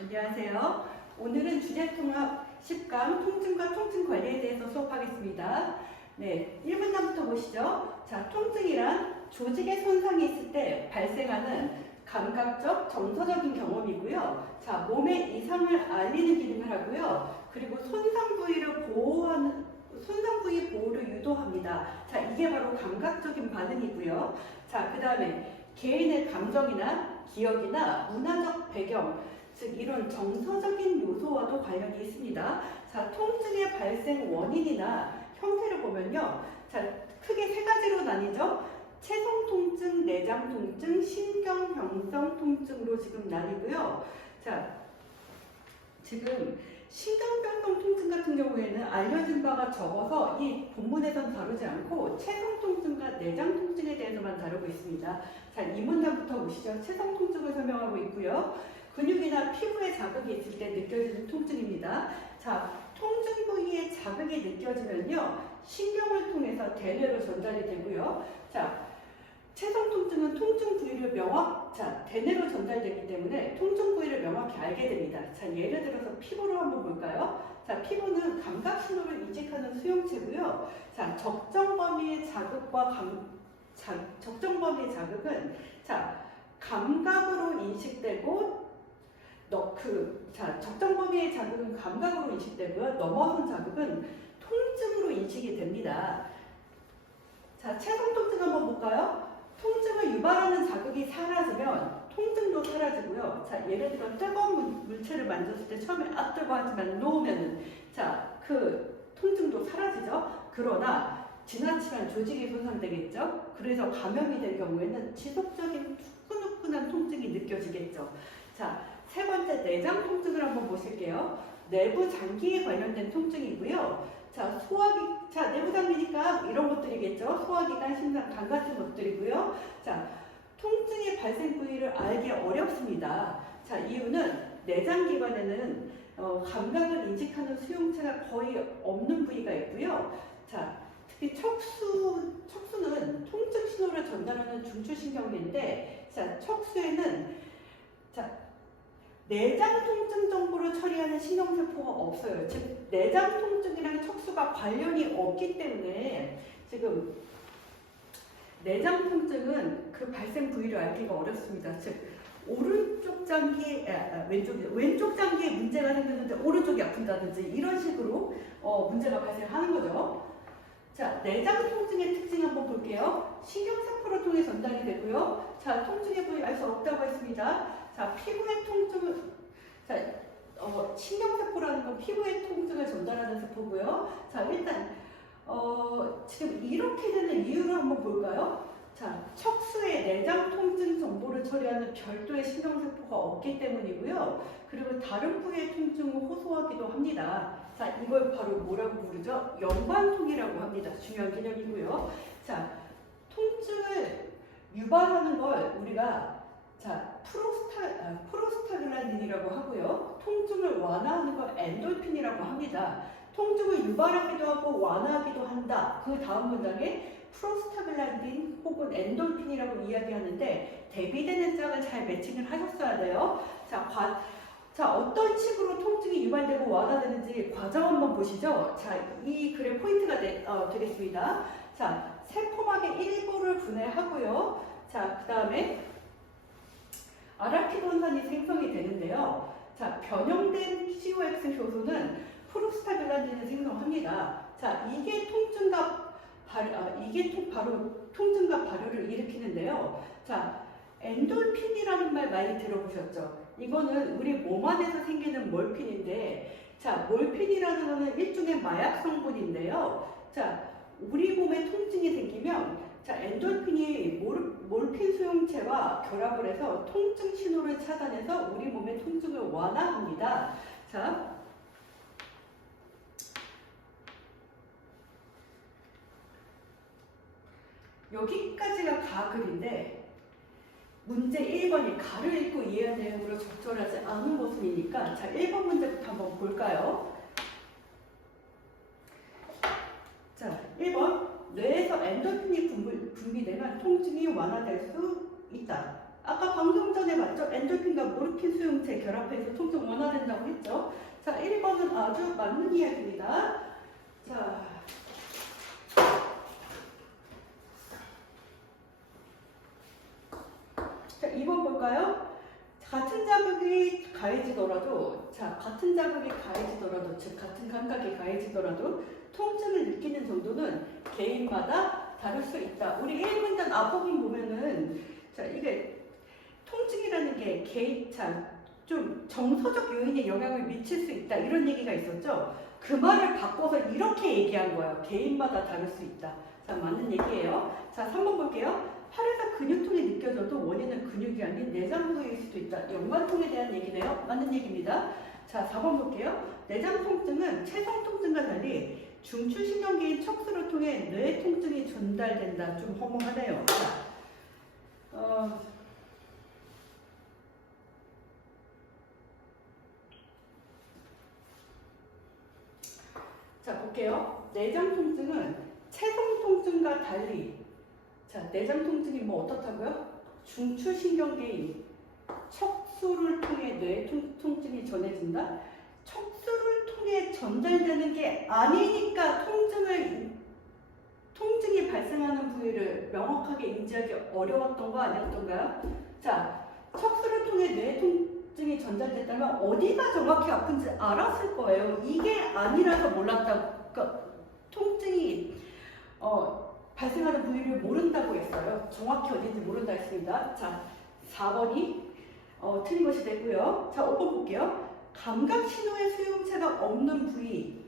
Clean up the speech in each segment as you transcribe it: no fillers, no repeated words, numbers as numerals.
안녕하세요. 오늘은 주제통합 10강 통증과 통증 관리에 대해서 수업하겠습니다. 네, 1문단부터 보시죠. 자, 통증이란 조직의 손상이 있을 때 발생하는 감각적, 정서적인 경험이고요. 자, 몸의 이상을 알리는 기능을 하고요. 그리고 손상 부위 보호를 유도합니다. 자, 이게 바로 감각적인 반응이고요. 자, 그 다음에 개인의 감정이나 기억이나 문화적 배경, 즉 이런 정서적인 요소와도 관련이 있습니다. 자, 통증의 발생 원인이나 형태를 보면요. 자, 크게 세 가지로 나뉘죠. 체성 통증, 내장 통증, 신경병성 통증으로 지금 나뉘고요. 자, 지금 신경병성 통증 같은 경우에는 알려진 바가 적어서 이 본문에선 다루지 않고 체성 통증과 내장 통증에 대해서만 다루고 있습니다. 자, 이 문단부터 보시죠. 체성 통증을 설명하고 있고요. 근육이나 피부에 자극이 있을 때 느껴지는 통증입니다. 자, 통증 부위에 자극이 느껴지면요. 신경을 통해서 대뇌로 전달이 되고요. 자, 체성 통증은 통증 부위를 대뇌로 전달되기 때문에 통증 부위를 명확히 알게 됩니다. 자, 예를 들어서 피부로 한번 볼까요? 자, 피부는 감각 신호를 인식하는 수용체고요. 자, 적정 범위의 자극은 감각으로 인식되고 적정 범위의 자극은 감각으로 인식되고요. 넘어선 자극은 통증으로 인식이 됩니다. 자, 체성 통증 한번 볼까요? 통증을 유발하는 자극이 사라지면 통증도 사라지고요. 자, 예를 들어 뜨거운 물체를 만졌을 때 처음에 뜨거 하지만 놓으면은 그 통증도 사라지죠. 그러나 지나치면 조직이 손상되겠죠. 그래서 감염이 될 경우에는 지속적인 후끈후끈한 통증이 느껴지겠죠. 자, 세 번째 내장 통증을 한번 보실게요. 내부 장기에 관련된 통증이고요. 자, 내부 장기니까 이런 것들이겠죠. 소화기관, 심장, 간 같은 것들이고요. 자, 통증의 발생 부위를 알기 어렵습니다. 자, 이유는 내장기관에는 감각을 인식하는 수용체가 거의 없는 부위가 있고요. 자, 특히 척수는 통증 신호를 전달하는 중추신경계인데, 자, 척수에는 내장 통증 정보를 처리하는 신경세포가 없어요. 즉, 내장 통증이랑 척수가 관련이 없기 때문에 지금 내장 통증은 그 발생 부위를 알기가 어렵습니다. 즉, 왼쪽 장기에 문제가 생겼는데 오른쪽이 아픈다든지 이런 식으로 문제가 발생하는 거죠. 자, 내장 통증의 특징 한번 볼게요. 신경세포를 통해 전달이 되고요. 자, 통증의 부위 알 수 없다고 했습니다. 자, 피부의 통증을, 신경세포라는 건 피부의 통증을 전달하는 세포고요. 자, 일단, 지금 이렇게 되는 이유를 한번 볼까요? 자, 척수에 내장 통증 정보를 처리하는 별도의 신경세포가 없기 때문이고요. 그리고 다른 부위의 통증을 호소하기도 합니다. 자, 이걸 바로 뭐라고 부르죠? 연관통이라고 합니다. 중요한 개념이고요. 자, 통증을 유발하는 걸 우리가 프로스타글란딘이라고 하고요. 통증을 완화하는 걸 엔돌핀이라고 합니다. 통증을 유발하기도 하고 완화하기도 한다. 그 다음 문장에 프로스타글란딘 혹은 엔돌핀이라고 이야기하는데 대비되는 짝을 잘 매칭을 하셨어야 돼요. 자, 어떤 식으로 통증이 유발되고 완화되는지 과정 한번 보시죠. 자, 이 글의 포인트가 되겠습니다. 자, 세포막의 일부를 분해하고요. 자, 그 다음에 아라키돈산이 생성이 되는데요. 자, 변형된 COX 효소는 프로스타글란딘을 생성합니다. 자, 이게 바로 통증과 발효를 일으키는데요. 자, 엔돌핀이라는 말 많이 들어보셨죠? 이거는 우리 몸 안에서 생기는 몰핀인데, 자, 몰핀이라는 거는 일종의 마약 성분인데요. 자, 우리 몸에 통증이 생기면 엔돌핀이 몰핀 수용체와 결합을 해서 통증 신호를 차단해서 우리 몸의 통증을 완화합니다. 자, 여기까지가 가글인데 문제 1번이 가를 읽고 이해한 내용으로 적절하지 않은 모습이니까 자, 1번 문제부터 한번 볼까요? 자, 1번 뇌에서 엔돌핀이 분비되면 통증이 완화될 수 있다. 아까 방금 전에 봤죠? 엔돌핀과 모르핀 수용체 결합해서 통증 완화 하겠죠. 자, 1번은 아주 맞는 이야기입니다. 자, 2번 볼까요? 같은 자극이 가해지더라도, 같은 자극이 가해지더라도, 즉 같은 감각이 가해지더라도 통증을 느끼는 정도는 개인마다 다를 수 있다. 우리 1문단 앞부분 보면은, 이게 통증이라는 게 개인, 좀 정서적 요인에 영향을 미칠 수 있다. 이런 얘기가 있었죠. 그 말을 바꿔서 이렇게 얘기한 거예요. 개인마다 다를 수 있다. 자, 맞는 얘기예요. 자, 3번 볼게요. 팔에서 근육통이 느껴져도 원인은 근육이 아닌 내장 부위일 수도 있다. 연관통에 대한 얘기네요. 맞는 얘기입니다. 자, 4번 볼게요. 내장 통증은 체성 통증과 달리 중추신경계인 척수를 통해 뇌 통증이 전달된다. 좀 허무하네요. 자, 볼게요. 내장 통증은 체성 통증과 달리, 내장 통증이 뭐 어떻다고요? 중추신경계인 척수를 통해 뇌 통증이 전해진다? 척수를 통해 전달되는 게 아니니까 통증이 발생하는 부위를 명확하게 인지하기 어려웠던 거 아니었던가요? 자, 척수를 통해 뇌 통증이 전달됐다면 어디가 정확히 아픈지 알았을 거예요. 이게 아니라서 몰랐다고. 그러니까 통증이 발생하는 부위를 모른다고 했어요. 정확히 어딘지 모른다 했습니다. 자, 4번이 틀린 것이 되고요. 자, 5번 볼게요. 감각신호의 수용체가 없는 부위.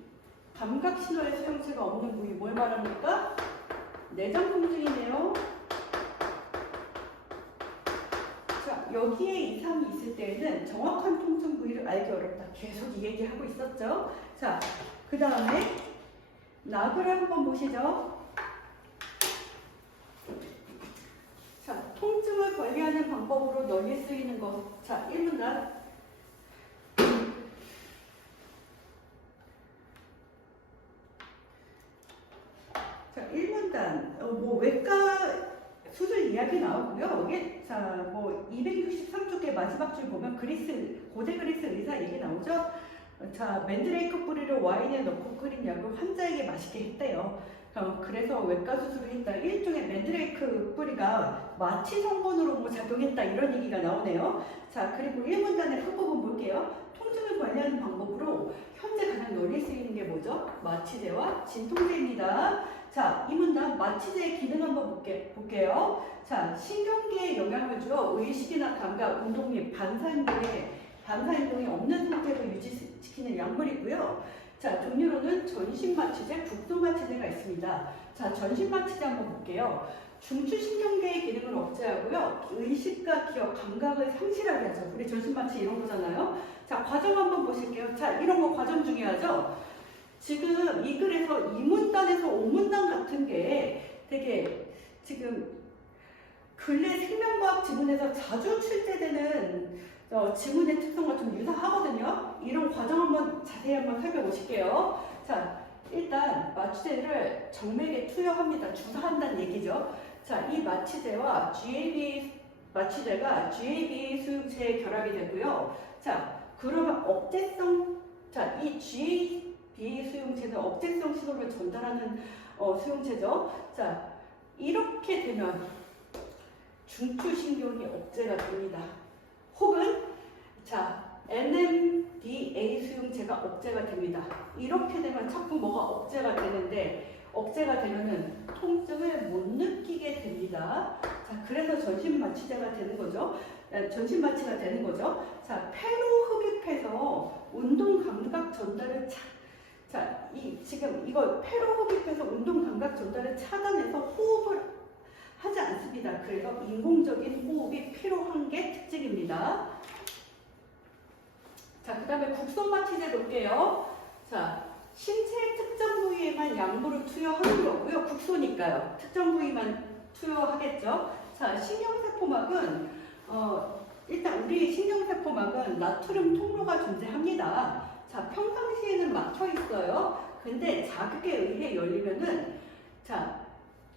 감각신호의 수용체가 없는 부위 뭘 말합니까? 내장 통증이네요. 자, 여기에 이상이 있을 때에는 정확한 통증 부위를 알기 어렵다. 계속 이 얘기하고 있었죠. 자, 그 다음에 나그를 한번 보시죠. 자, 통증을 관리하는 방법으로 널리 쓰이는 것. 자, 1문단. 자, 1문단. 뭐 외과 수술 이야기 나오고요. 이게 뭐 263쪽의 마지막 줄 보면 고대 그리스 의사 얘기 나오죠. 자, 맨드레이크 뿌리를 와인에 넣고 끓인 약을 환자에게 마시게 했대요. 그래서 외과 수술을 했다. 일종의 맨드레이크 뿌리가 마취 성분으로 뭐 작용했다. 이런 얘기가 나오네요. 자, 그리고 1문단의 끝부분 볼게요. 통증을 관리하는 방법으로 현재 가장 널리 쓰이는 게 뭐죠? 마취제와 진통제입니다. 자, 2문단 마취제의 기능 한번 볼게요. 자, 신경계에 영향을 주어 의식이나 감각, 운동 및 반사행동이 없는 상태로 유지시키는 약물이고요. 자, 종류로는 전신마취제, 국소마취제가 있습니다. 자, 전신마취제 한번 볼게요. 중추신경계의 기능을 억제하고요. 의식과 기억, 감각을 상실하게 하죠. 우리 전신마취 이런 거잖아요. 자, 과정 한번 보실게요. 자, 이런 거 과정 중요하죠? 지금 이 글에서 2문단에서 5문단 같은 게 되게 지금 근래 생명과학 지문에서 자주 출제되는 지문의 특성과 좀 유사하거든요. 이런 과정 한번 자세히 한번 살펴보실게요. 자, 일단 마취제를 정맥에 투여합니다. 주사한다는 얘기죠. 자, 이 마취제와 마취제가 GABA 수용체에 결합이 되고요. 자, 그러면 이 GABA 수용체는 억제성 신호를 전달하는 수용체죠. 자, 이렇게 되면 중추신경이 억제가 됩니다. 혹은 NMDA 수용체가 억제가 됩니다. 이렇게 되면 자꾸 뭐가 억제가 되는데, 억제가 되면은 통증을 못 느끼게 됩니다. 자, 그래서 전신마취제가 되는 거죠. 전신마취가 되는 거죠. 자, 폐로 흡입해서 운동 감각 전달을 지금 이거 폐로 흡입해서 운동 감각 전달을 차단해서 호흡을 하지 않습니다. 그래서 인공적인 호흡이 필요한 게 특징입니다. 자, 그 다음에 국소마취제 볼게요. 자, 신체 특정 부위에만 약물을 투여하는 거고요. 국소니까요. 특정 부위만 투여하겠죠. 자, 신경세포막은 일단 우리 신경세포막은 나트륨 통로가 존재합니다. 자, 평상시에는 막혀 있어요. 근데 자극에 의해 열리면은,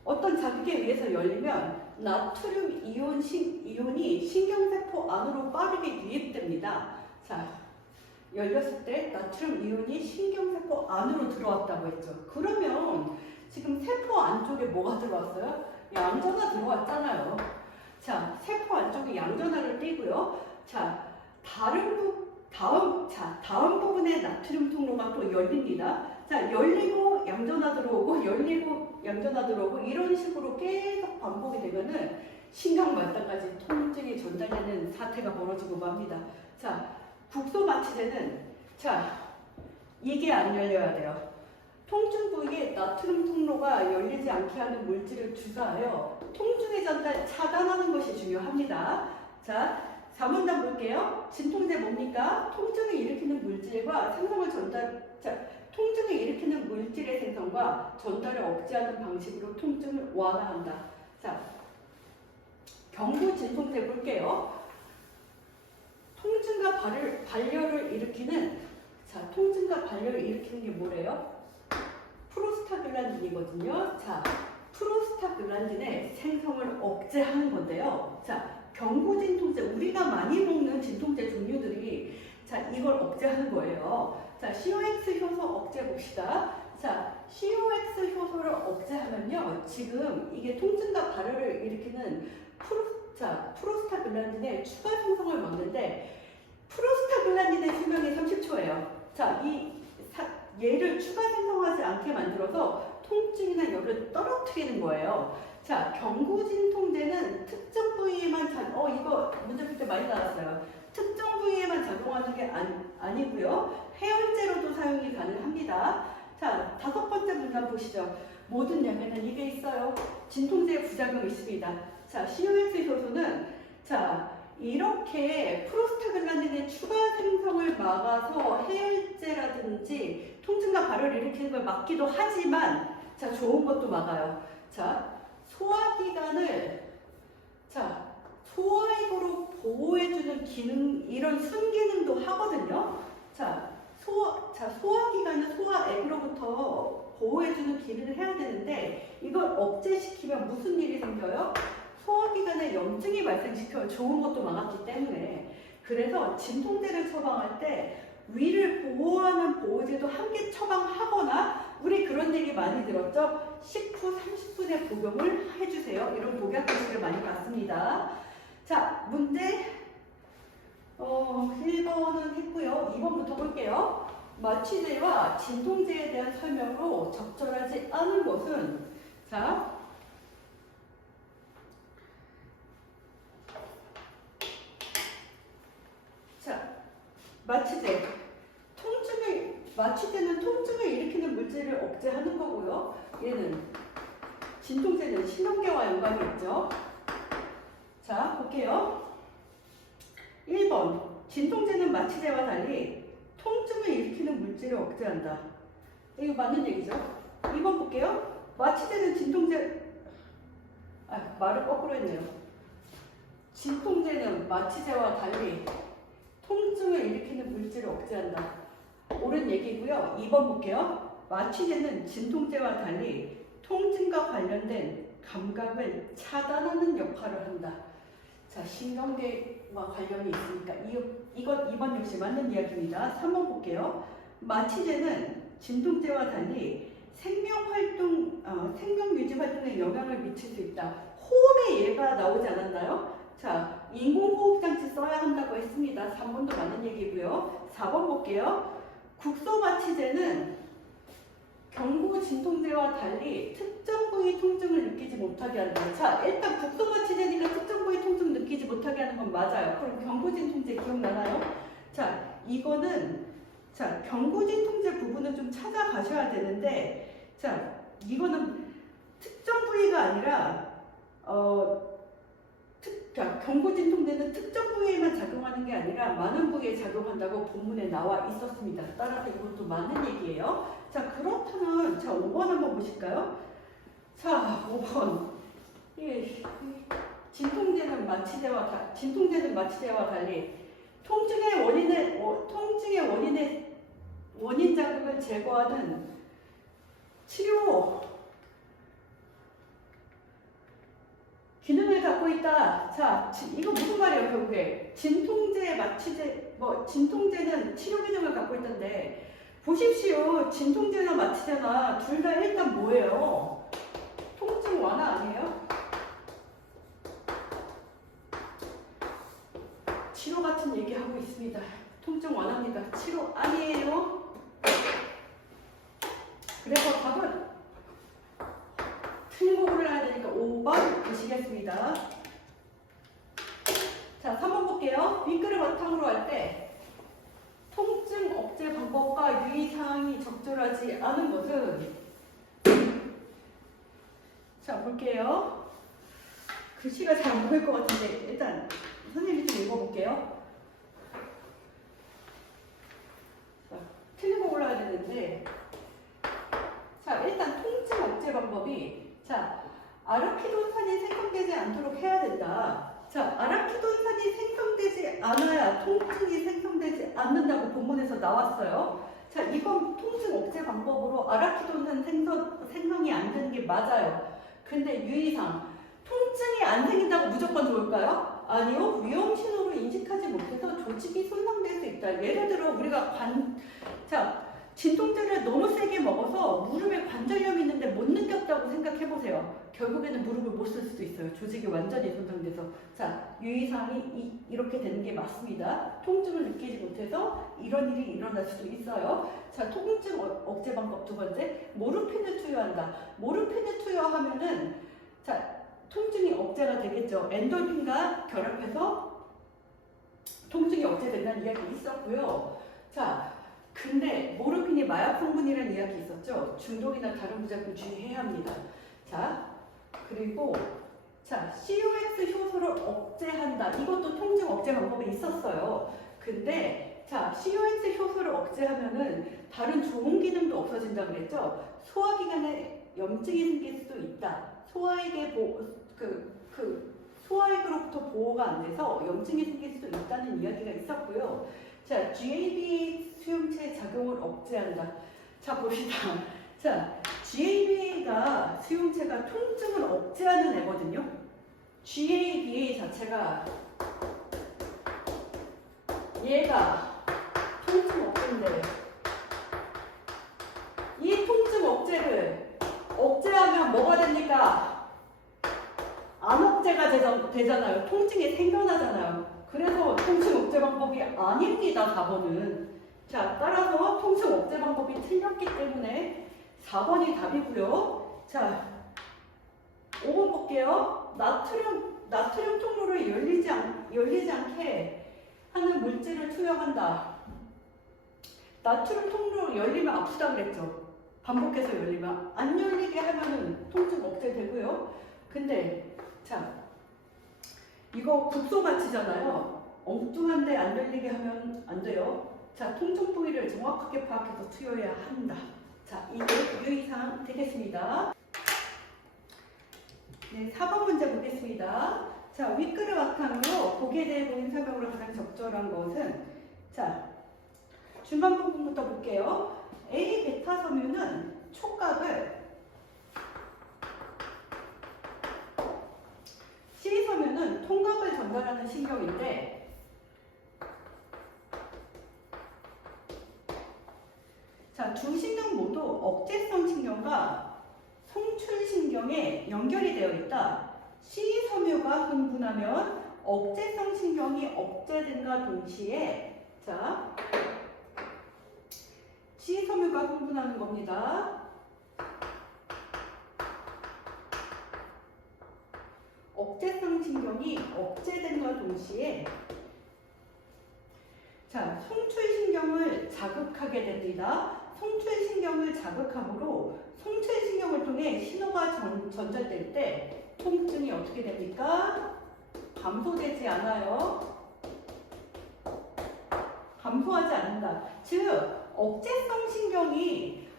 어떤 자극에 의해서 열리면 나트륨 이온이 신경세포 안으로 빠르게 유입됩니다. 자, 열렸을 때 나트륨 이온이 신경세포 안으로 들어왔다고 했죠. 그러면 지금 세포 안쪽에 뭐가 들어왔어요? 양전화 들어왔잖아요. 자, 세포 안쪽에 양전화를 띄고요. 자, 다음 부분에 나트륨 통로가 또 열립니다. 자, 열리고 양전화 들어오고, 열리고 양전화 들어오고, 이런 식으로 계속 반복이 되면은 신경말단까지 통증이 전달되는 사태가 벌어지고 맙니다. 자, 국소마취제는, 자, 이게 안 열려야 돼요. 통증 부위에 나트륨 통로가 열리지 않게 하는 물질을 주사하여 통증의 전달 차단하는 것이 중요합니다. 자, 4문단 볼게요. 진통제 뭡니까? 통증을 일으키는 물질과 생성을 통증을 일으키는 물질의 생성과 전달을 억제하는 방식으로 통증을 완화한다. 자, 경구 진통제 볼게요. 통증과 발열을 일으키는, 자, 통증과 발열을 일으키는 게 뭐래요? 프로스타글란딘이거든요. 자, 프로스타글란딘의 생성을 억제하는 건데요. 자, 경구진통제, 우리가 많이 먹는 진통제 종류들이, 자, 이걸 억제하는 거예요. 자, COX 효소 억제 봅시다. 자, COX 효소를 억제하면요, 지금 이게 통증과 발열을 일으키는 프로스타글란딘의 추가 생성을 막는데, 프로스타글란딘의 수명이 30초예요. 자, 얘를 추가 생성하지 않게 만들어서 통증이나 열을 떨어뜨리는 거예요. 자, 경구진통제는 특정 부위에만 이거 문제 풀 때 많이 나왔어요. 특정 부위에만 작용하는 게 아니고요. 해열제로도 사용이 가능합니다. 자, 5번째 문단 보시죠. 모든 약에는 이게 있어요. 진통제의 부작용이 있습니다. 자, COX 효소는, 자, 이렇게 프로스타글란딘의 추가 생성을 막아서 해열제라든지 통증과 발열을 일으키는 걸 막기도 하지만, 자, 좋은 것도 막아요. 자, 소화기관을, 자, 소화액으로 보호해주는 기능, 이런 순기능도 하거든요. 자, 소화기관은 소화액으로부터 보호해주는 기능을 해야 되는데, 이걸 억제시키면 무슨 일이 생겨요? 소화기관에 염증이 발생시켜요. 좋은 것도 막았기 때문에. 그래서 진통제를 처방할 때 위를 보호하는 보호제도 함께 처방하거나, 우리 그런 얘기 많이 들었죠? 10후 30분에 복용을 해주세요. 이런 복약 지시를 많이 받습니다. 자, 문제 1번은 했고요. 2번부터 볼게요. 마취제와 진통제에 대한 설명으로 적절하지 않은 것은, 자, 마취제는 통증을 일으키는 물질을 억제하는 거고요. 얘는, 진통제는 신경계와 연관이 있죠. 자, 볼게요. 1번, 진통제는 마취제와 달리 통증을 일으키는 물질을 억제한다. 이거 맞는 얘기죠. 2번 볼게요. 마취제는 말을 거꾸로 했네요. 진통제는 마취제와 달리 통증을 일으키는 물질을 억제한다. 옳은 얘기고요. 2번 볼게요. 마취제는 진통제와 달리 통증과 관련된 감각을 차단하는 역할을 한다. 자, 신경계와 관련이 있으니까 이건 2번 역시 맞는 이야기입니다. 3번 볼게요. 마취제는 진통제와 달리 생명유지 활동에 영향을 미칠 수 있다. 호흡에 얘가 나오지 않았나요? 자, 인공호흡장치 써야 한다고 했습니다. 3번도 맞는 얘기고요. 4번 볼게요. 국소마취제는 경구진통제와 달리 특정 부위 통증을 느끼지 못하게 한다. 자, 일단 국소마취제니까 특정 부위 통증 느끼지 못하게 하는 건 맞아요. 그럼 경구진통제 기억나나요? 자, 이거는, 자, 경구진통제 부분은 좀 찾아가셔야 되는데, 자, 이거는 특정 부위가 아니라, 경구진통제는 특정 부위에만 작용하는 게 아니라 많은 부위에 작용한다고 본문에 나와 있었습니다. 따라서 이것도 맞는 얘기예요. 자, 그렇다면, 자, 5번 한번 보실까요? 자, 5번. 진통제는 마취제와 달리 통증의 원인 자극을 제거하는 치료 기능을 갖고 있다. 자, 이거 무슨 말이에요, 결국에? 진통제는 치료 기능을 보십시오. 진통제나 마취제나 둘 다 일단 뭐예요? 통증 완화 아니에요? 치료 같은 얘기하고 있습니다. 통증 완화입니다. 치료 아니에요? 그래서 답은 틀린 거 골라야 되니까 5번 보시겠습니다. 자, 3번 볼게요. 윗글을 바탕으로 할 때 통증 억제 방법과 유의사항이 적절하지 않은 것은, 자 볼게요. 글씨가 잘 안 보일 것 같은데 일단 선생님이 좀 읽어볼게요. 자, 틀린 거 골라야 되는데, 자 일단 통증 억제 방법이, 자 아라키돈산이 생성되지 않도록 해야 된다. 자, 아라키돈산이 생성되지 않아야 통증이 생성되지 않는다고 본문에서 나왔어요. 자, 이건 통증 억제 방법으로 아라키돈산 생성이 안 되는 게 맞아요. 근데 유의사항, 통증이 안 생긴다고 무조건 좋을까요? 아니요. 위험 신호로 인식하지 못해서 조직이 손상될 수 있다. 예를 들어 우리가 진통제를 너무 세게 먹어서 무릎에 관절염이 있는데 못 느꼈다고 생각해보세요. 결국에는 무릎을 못 쓸 수도 있어요. 조직이 완전히 손상돼서. 자, 유의사항이 이렇게 되는 게 맞습니다. 통증을 느끼지 못해서 이런 일이 일어날 수도 있어요. 자, 통증 억제 방법 두 번째, 모르핀을 투여한다. 모르핀을 투여하면은, 자, 통증이 억제가 되겠죠. 엔돌핀과 결합해서 통증이 억제된다는 이야기 있었고요. 자, 근데 모르핀이 마약 성분이라는 이야기 있었죠. 중독이나 다른 부작용 주의해야 합니다. 자, 그리고 자, COX 효소를 억제한다. 이것도 통증 억제 방법에 있었어요. 근데 자, COX 효소를 억제하면은 다른 좋은 기능도 없어진다 그랬죠. 소화기관에 염증이 생길 수도 있다. 소화액으로부터 보호가 안 돼서 염증이 생길 수도 있다는 이야기가 있었고요. 자, GABA 수용체의 작용을 억제한다. 자, 봅시다. 자, GABA가 수용체가 통증을 억제하는 애거든요. GABA 자체가 얘가 통증 억제인데, 이 통증 억제를 억제하면 뭐가 됩니까? 안 억제가 되잖아요. 통증이 생겨나잖아요. 그래서 통증 억제 방법이 아닙니다. 4번은. 자, 따라서 통증 억제 방법이 틀렸기 때문에 4번이 답이고요. 자, 5번 볼게요. 나트륨 통로를 열리지 않게 하는 물질을 투여한다. 나트륨 통로 열리면 아프다 그랬죠. 반복해서 열리면. 안 열리게 하면은 통증 억제되고요. 근데 자, 이거 국소 마취잖아요. 엉뚱한데 안 열리게 하면 안 돼요. 자, 통증 부위를 정확하게 파악해서 투여해야 한다. 자, 이게 유의사항 되겠습니다. 네, 4번 문제 보겠습니다. 자, 윗글을 바탕으로 보기에 대해 본인 설명으로 가장 적절한 것은, 자, 중간 부분부터 볼게요. A 베타 섬유는 촉각을, C 섬유는 통각을 전달하는 신경인데, 자, 두 신경 모두 억제성 신경과 송출신경에 연결이 되어 있다. C 섬유가 흥분하면 억제성 신경이 억제된과 동시에, 자, C 섬유가 흥분하는 겁니다. 억제성 신경이 억제된과 동시에, 자, 송출신경을 자극하게 됩니다. 송출신경을 자극함으로 송출신경을 통해 신호가 전달될 때 통증이 어떻게 됩니까? 감소되지 않아요. 감소하지 않는다. 즉, 억제성 신경이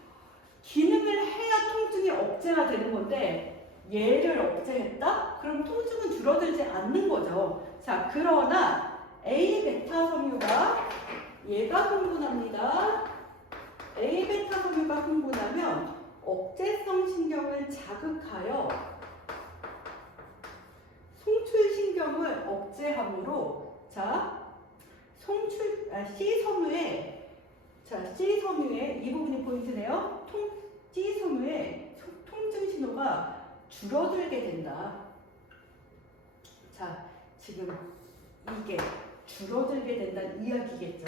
기능을 해야 통증이 억제가 되는 건데 얘를 억제했다? 그럼 통증은 줄어들지 않는 거죠. 자, 그러나 A 베타 섬유가 얘가 흥분합니다. A 베타 섬유가 흥분하면 억제성 신경을 자극하여 송출 신경을 억제함으로, 자, C 섬유에 이 부분이 포인트네요. T 소묘의 통증 신호가 줄어들게 된다. 자, 지금 이게 줄어들게 된다는 이야기겠죠.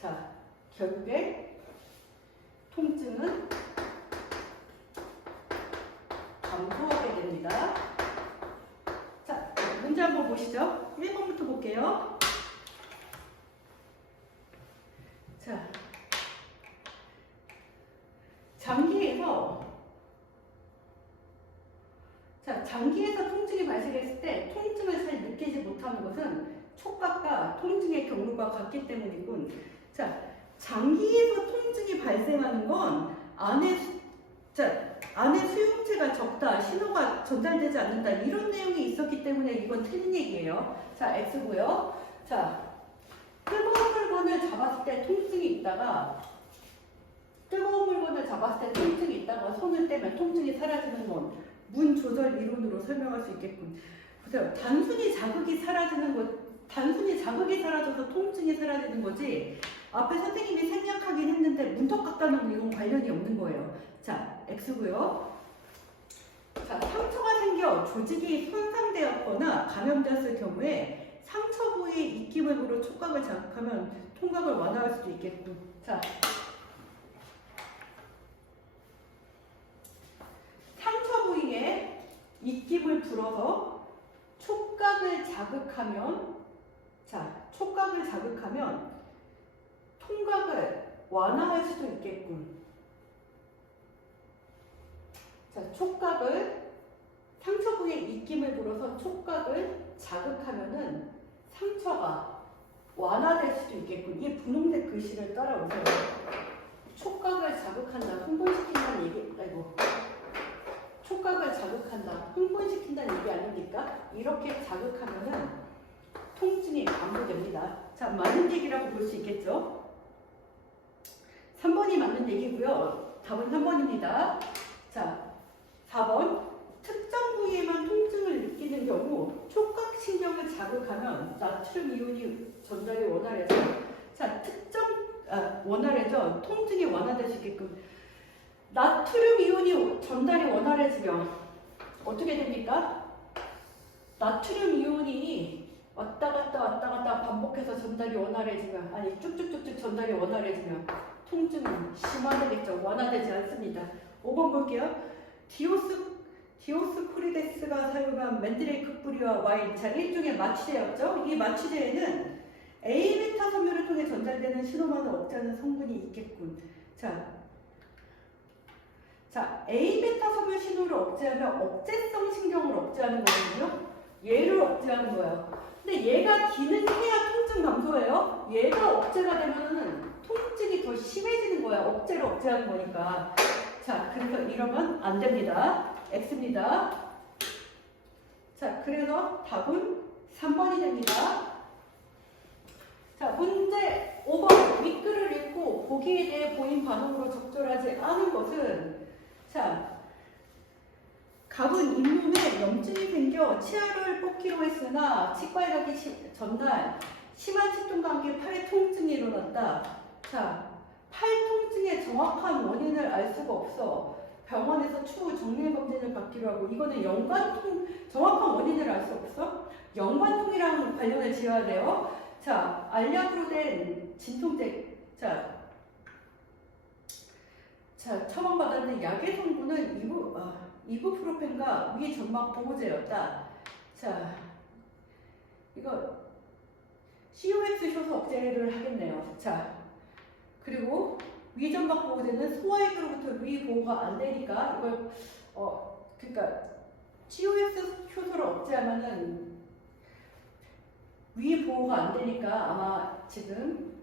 자, 결국에 통증은 감소하게 됩니다. 자, 문제 한번 보시죠. 1번부터 볼게요. 자, 장기에서 통증이 발생했을 때 통증을 잘 느끼지 못하는 것은 촉각과 통증의 경로가 같기 때문이군. 자, 장기에서 통증이 발생하는 건 안에 수용체가 적다, 신호가 전달되지 않는다, 이런 내용이 있었기 때문에 이건 틀린 얘기예요. 자, X고요. 자, 뜨거운 물건을 잡았을 때 통증이 있다가 손을 떼면 통증이 사라지는 건 문 조절 이론으로 설명할 수 있겠군. 보세요. 단순히 자극이 사라져서 통증이 사라지는 거지, 앞에 선생님이 생략하긴 했는데 문턱 같다는 이건 관련이 없는 거예요. 자, X고요. 자, 상처가 생겨 조직이 손상되었거나 감염되었을 경우에 상처 부위의 입기물로 촉각을 자극하면 통각을 완화할 수도 있겠군. 자, 상처 부위에 입김을 불어서 촉각을 자극하면 통각을 완화할 수도 있겠군. 자, 상처 부위에 입김을 불어서 촉각을 자극하면은 상처가 완화될 수도 있겠군. 이 분홍색 글씨를 따라오세요. 촉각을 자극한다, 흥분시킨다는 얘기, 촉각을 자극한다, 흥분시킨다는 얘기 아닙니까? 이렇게 자극하면은 통증이 감소됩니다. 자, 맞는 얘기라고 볼 수 있겠죠? 3번이 맞는 얘기고요. 답은 3번입니다. 자, 4번. 특정 부위에만 통증을 느끼는 경우 촉각신경을 자극하면 나트륨 이온이 전달이 원활해서 원활해져 통증이 완화될 수 있게끔. 나트륨 이온이 전달이 원활해지면 어떻게 됩니까? 나트륨 이온이 왔다 갔다 반복해서 전달이 원활해지면, 아니 쭉쭉쭉쭉 전달이 원활해지면 통증은 심화되겠죠. 완화되지 않습니다. 5번 볼게요. 디오스코리데스가 사용한 맨드레이크 뿌리와 와인. 자, 일종의 마취제였죠. 이 마취제에는 A베타 섬유를 통해 전달되는 신호만을 억제하는 성분이 있겠군. 자, A베타 섬유 신호를 억제하면 억제성 신경을 억제하는 거거든요. 얘를 억제하는 거예요. 근데 얘가 기능해야 통증 감소해요. 얘가 억제가 되면은 통증이 더 심해지는 거야. 억제를 억제하는 거니까. 자, 그래서 이러면 안 됩니다. X입니다. 자, 그래서 답은 3번이 됩니다. 자, 문제 5번. 윗글을 읽고 보기에 대해 보인 반응으로 적절하지 않은 것은, 자, 갑은 잇몸에 염증이 생겨 치아를 뽑기로 했으나 치과에 가기 전날 심한 치통과 함께 팔에 통증이 일어났다. 자, 팔 통증의 정확한 원인을 알 수가 없어. 병원에서 추후 정밀검진을 받기로 하고, 이거는 정확한 원인을 알 수 없어? 연관통이랑 관련을 지어야 돼요. 자, 알약으로 된 진통제. 자, 처방받았는 약의 성분은 이부프로펜과 위점막 보호제였다. 자, 이거 COX 효소 억제를 하겠네요. 자, 그리고 위점막 보호제는 소화액으로부터 위 보호가 안 되니까 이걸 그러니까 COX 효소를 억제하면은 위 보호가 안 되니까 아마 지금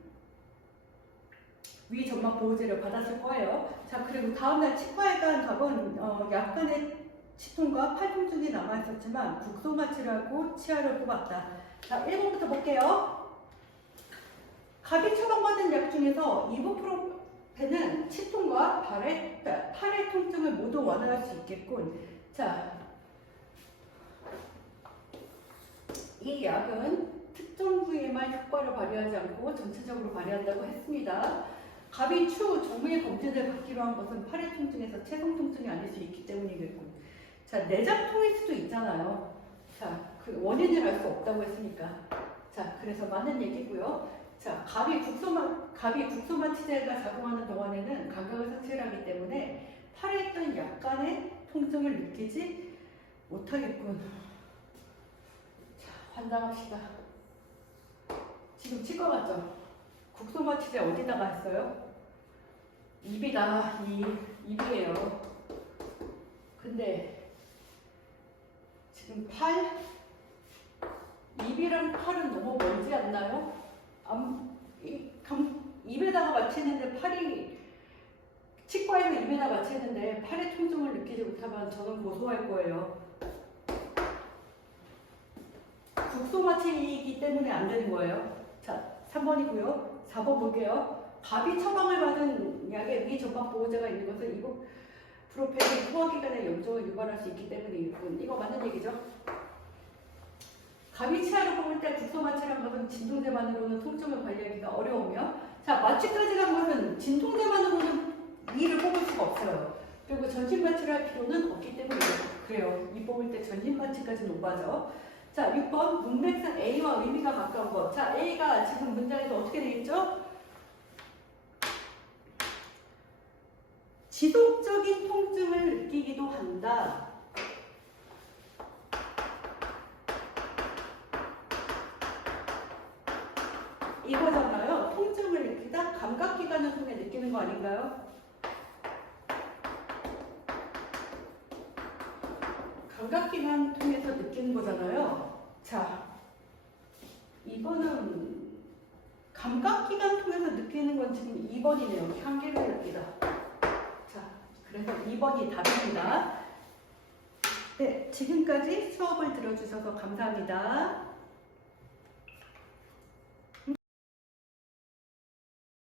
위 점막 보호제를 받았을 거예요. 자, 그리고 다음날 치과에 간 갑은 약간의 치통과 팔 통증이 남아있었지만 국소 마취를 하고 치아를 뽑았다. 자, 1번부터 볼게요. 갑이 처방받은 약 중에서 이부프로펜은 치통과 팔의 통증을 모두 완화할 수 있겠군. 자, 이 약은 특정 부위에만 효과를 발휘하지 않고 전체적으로 발휘한다고 했습니다. 갑이 추 정맥의 검진을 받기로 한 것은 팔의 통증에서 체성 통증이 아닐 수 있기 때문이겠군. 자, 내장통일 수도 있잖아요. 자, 그 원인을 알 수 없다고 했으니까. 자, 그래서 많은 얘기고요. 자, 갑이 국소마취제가 작용하는 동안에는 감각을 상실하기 때문에 팔에 있던 약간의 통증을 느끼지 못하겠군. 자, 환장합시다. 지금 치과 같죠? 국소마취제 어디다가 했어요? 입이다. 입이에요. 근데 지금 입이랑 팔은 너무 멀지 않나요? 입에다가 맞히는데 치과에서 입에다 맞히는데 팔의 통증을 느끼지 못하면 저는 고소할 거예요. 국소마취이기 때문에 안 되는 거예요. 자, 3번이고요. 4번 볼게요. 갑이 처방을 받은 약에 위전방 보호제가 있는 것은 이부프로펜이 소화기관의 염증을 유발할 수 있기 때문이군. 이거 맞는 얘기죠? 갑이 치아를 뽑을 때 국소마취라는 것은 진통제만으로는 통증을 관리하기가 어려우며, 자, 마취까지라는 것은 진통제만으로는 이를 뽑을 수가 없어요. 그리고 전신마취를 할 필요는 없기 때문에 그래요. 이 뽑을 때 전신마취까지는 오바죠. 자, 6번 문맥상 A와 의미가 가까운 것. 자, A가 지금 문장에서 어떻게 되어 있죠? 지속적인 통증을 느끼기도 한다. 이거잖아요. 통증을 느끼다 감각기관을 통해 느끼는 거 아닌가요? 감각기관 통해서 느끼는 거잖아요. 자, 이거는 감각기관 통해서 느끼는 건 지금 2번이네요. 향기를 느끼다. 자, 그래서 2번이 답입니다. 네, 지금까지 수업을 들어주셔서 감사합니다.